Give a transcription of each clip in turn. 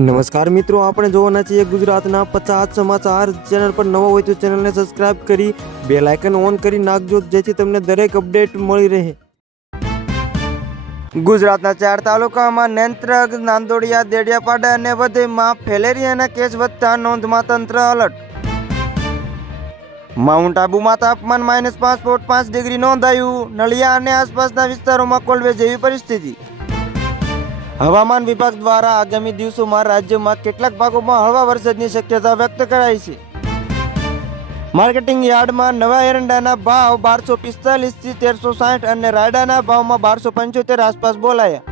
નમસ્કાર મિત્રો, આપણે જોવાના છીએ ગુજરાતના 50 સમાચાર. ચેનલ પર નવા હોય તો ચેનલને સબસ્ક્રાઇબ કરી બેલ આઇકન ઓન કરી નાખજો, જેથી તમને દરેક અપડેટ મળી રહે. ગુજરાતના 4 તાલુકામાં નેત્રંગ, નાંદોડિયા, દેડિયાપાડા અને વધઈમાં ફેલેરિયાના કેસ વધતા નોંધમાં તંત્ર અલર્ટ. માઉન્ટ આબુમાં તાપમાન -5.5 ડિગ્રી નોંધાયું. નલિયા અને આસપાસના વિસ્તારોમાં કોલ્વે જેવી પરિસ્થિતિ. હવામાન વિભાગ દ્વારા આગામી દિવસોમાં રાજ્યમાં કેટલાક ભાગોમાં હળવા વરસાદની શક્યતા વ્યક્ત કરાઈ છે. માર્કેટિંગ યાર્ડમાં નવા એરંડાના ભાવ 1245 થી 1360 અને રાયડાના ભાવમાં 1275 આસપાસ બોલાયા.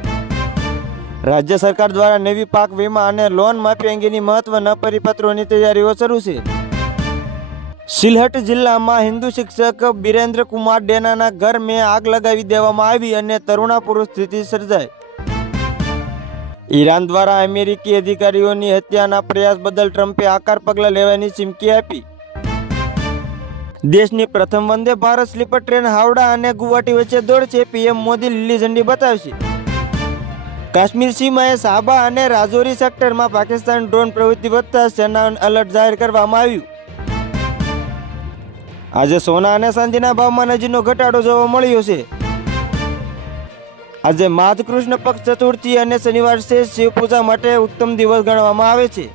રાજ્ય સરકાર દ્વારા નવી પાક વીમા અને લોન માફી અંગેની મહત્વના પરિપત્રોની તૈયારીઓ શરૂ છે. સિલહટ જિલ્લામાં હિન્દુ શિક્ષક બિરેન્દ્ર કુમાર ડેનાના ઘર મેં આગ લગાવી દેવામાં આવી અને તરુણાપૂર્વ સ્થિતિ સર્જાઈ. ઈરાન દ્વારા અમેરિકી અધિકારીઓની હત્યાના પ્રયાસ બદલ ટ્રમ્પે આકર પગલાં લેવાની ચીમકી આપી. દેશની પ્રથમ વંદે ભારત સ્લીપર ટ્રેન હાવડા અને ગુવાહાટી વચ્ચે દોડશે. પીએમ મોદી લીલી ઝંડી બતાવશે. કાશ્મીર સીમાએ સાબા અને રાજૌરી સેક્ટરમાં પાકિસ્તાન ડ્રોન પ્રવૃત્તિ વધતા સેના એલર્ટ જાહેર કરવામાં આવ્યું. આજે સોના અને ચાંદીના ભાવમાં નજીકનો ઘટાડો જોવા મળ્યો છે. આજે માધ કૃષ્ણ પક્ષ ચતુર્થી અને શનિવાર છે. શિવ પૂજા માટે ઉત્તમ દિવસ ગણવામાં આવે છે.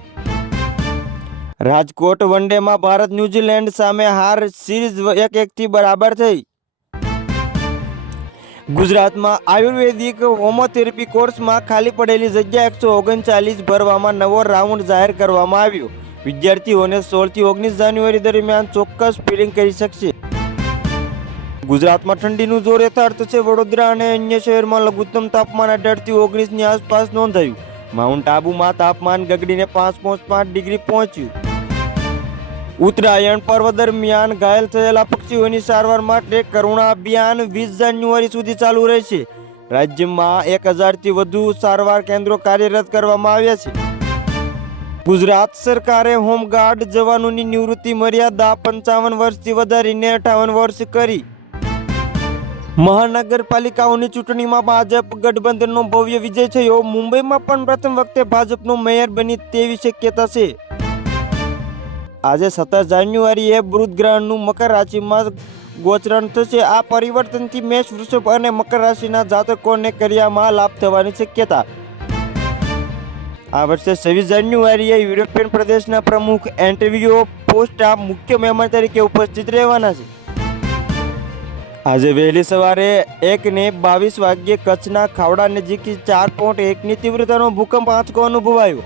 રાજકોટ વનડેમાં ભારત ન્યૂઝીલેન્ડ સામે હાર. સિરીઝ 1-1 બરાબર થઈ. ગુજરાતમાં આયુર્વેદિક હોમોથેરાપી કોર્સમાં ખાલી પડેલી જગ્યા 139 ભરવામાં નવો રાઉન્ડ જાહેર કરવામાં આવ્યો. વિદ્યાર્થીઓને 16 થી 19 જાન્યુઆરી દરમિયાન ચોક્કસ ફિલિંગ કરી શકશે. ગુજરાતમાં ઠંડીનું જોર યથાર્થ છે. વડોદરા અને અન્ય શહેરમાં લઘુત્તમ તાપમાન 18 થી 19 ની આસપાસ નોંધાયું. માઉન્ટ આબુમાં તાપમાન ગગડીને 5.5 ડિગ્રી પહોંચ્યું. ઉત્તરાયણ પર્વ દરમિયાન ઘાયલ થયેલા પક્ષીઓની સારવાર માટે કરુણા અભિયાન 20 જાન્યુઆરી સુધી ચાલુ રહેશે. રાજ્યમાં 1000 થી વધુ સારવાર કેન્દ્રો કાર્યરત કરવામાં આવ્યા છે. ગુજરાત સરકારે હોમગાર્ડ જવાનોની નિવૃત્તિ મર્યાદા 55 વર્ષથી વધારીને 58 વર્ષ કરી. મહાનગરપાલિકાઓની ચૂંટણીમાં ભાજપ ગઠબંધનનો ભવ્ય વિજય થયો. મુંબઈમાં પણ પ્રથમ વખતે ભાજપનો મેયર બની તેવી શક્યતા છે. આજે 17 જાન્યુઆરીએ બુધ ગ્રહનું મકર રાશિમાં ગોચરણ થશે. આ પરિવર્તનથી મેષ, વૃષભ અને મકર રાશિના જાતકોને કરિયામાં લાભ થવાની શક્યતા. આ વર્ષે 26 જાન્યુઆરીએ યુરોપિયન પ્રદેશના પ્રમુખ એન્ટોનિયો કોસ્ટા મુખ્ય મહેમાન તરીકે ઉપસ્થિત રહેવાના છે. આજે વહેલી સવારે 1:22 વાગ્યે કચ્છના ખાવડા નજીક 4.1ની તીવ્રતાનો ભૂકંપ આંચકો અનુભવાયો.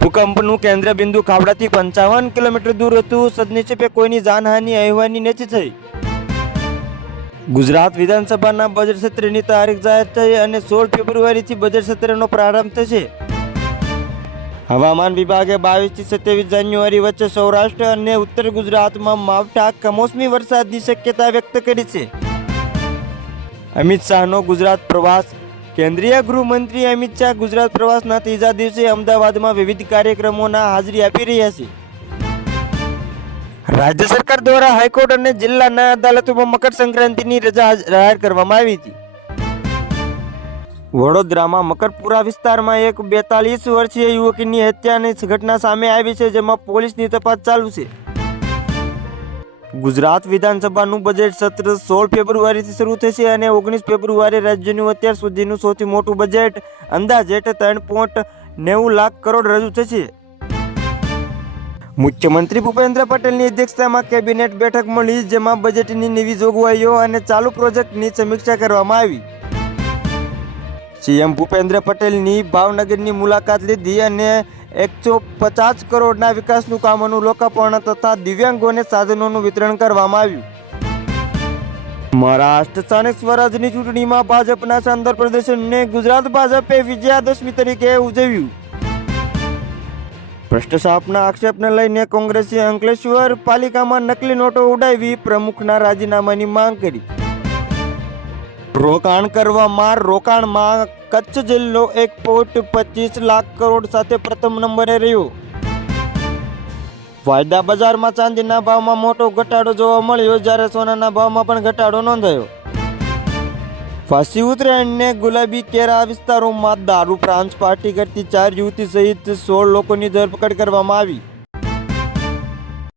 ભૂકંપનું કેન્દ્ર બિંદુ ખાવડાથી 55 કિલોમીટર દૂર હતું. સદનસીબે કોઈની જાનહાનિ અહેવાલની નથી થઈ. ગુજરાત વિધાનસભાના બજેટ સત્રની તારીખ જાહેર થઈ અને 16 ફેબ્રુઆરીથી બજેટ સત્રનો પ્રારંભ થશે. હવામાન વિભાગે 22 થી 27 જાન્યુઆરી વચ્ચે સૌરાષ્ટ્ર અને ઉત્તર ગુજરાતમાં માવઠા કમોસમી વરસાદની શક્યતા વ્યક્ત કરી છે. અમિત શાહનો ગુજરાત પ્રવાસ. કેન્દ્રીય ગૃહમંત્રી અમિત શાહ ગુજરાત પ્રવાસના ત્રીજા દિવસે અમદાવાદમાં વિવિધ કાર્યક્રમોના હાજરી આપી રહ્યા છે. રાજ્ય સરકાર દ્વારા હાઈકોર્ટ અને જિલ્લાના અદાલતોમાં મકર સંક્રાંતિની રજા જાહેર કરવામાં આવી હતી. વડોદરામાં મકરપુરા વિસ્તારમાં એક 42 વર્ષીય યુવકની હત્યાની ઘટના સામે આવી છે, જેમાં પોલીસની તપાસ ચાલુ છે. ગુજરાત વિધાનસભાનું બજેટ સત્ર 16 ફેબ્રુઆરીથી શરૂ થશે અને 19 ફેબ્રુઆરી રાજ્યનું અત્યાર સુધીનું સૌથી મોટું બજેટ અંદાજે 3.90 લાખ કરોડ રજૂ થશે. મુખ્યમંત્રી ભૂપેન્દ્ર પટેલની અધ્યક્ષતામાં કેબિનેટ બેઠક મળી, જેમાં બજેટની નવી જોગવાઈઓ અને ચાલુ પ્રોજેક્ટની સમીક્ષા કરવામાં આવી. સીએમ ભૂપેન્દ્ર પટેલની ભાવનગરની મુલાકાત લીધી અને 150 કરોડના વિકાસનું કામોનું લોકાર્પણ તથા દિવ્યાંગોને સાધનોનું વિતરણ કરવામાં આવ્યું. મહારાષ્ટ્ર સ્થાનિક સ્વરાજની ચૂંટણીમાં ભાજપના શાનદાર પ્રદર્શનને ગુજરાત ભાજપે વિજયાદશમી તરીકે ઉજવ્યું. ભ્રષ્ટ સાપના આક્ષેપને લઈને કોંગ્રેસે અંકલેશ્વર પાલિકામાં નકલી નોટો ઉડાવી પ્રમુખના રાજીનામાની માંગ કરી. રોકાણમાં કચ્છ જિલ્લો 1.25 લાખ કરોડ સાથે પ્રથમ નંબરે રહ્યો. વાયદા બજારમાં ચાંદીના ભાવમાં મોટો ઘટાડો જોવા મળ્યો, જ્યારે સોનાના ભાવમાં પણ ઘટાડો નોંધાયો. ફાંસી ઉત્તરાયણને ગુલાબી કેરા વિસ્તારોમાં દારૂ ફ્રાન્સ પાર્ટી કરતી 4 યુવતી સહિત 16 લોકોની ધરપકડ કરવામાં આવી.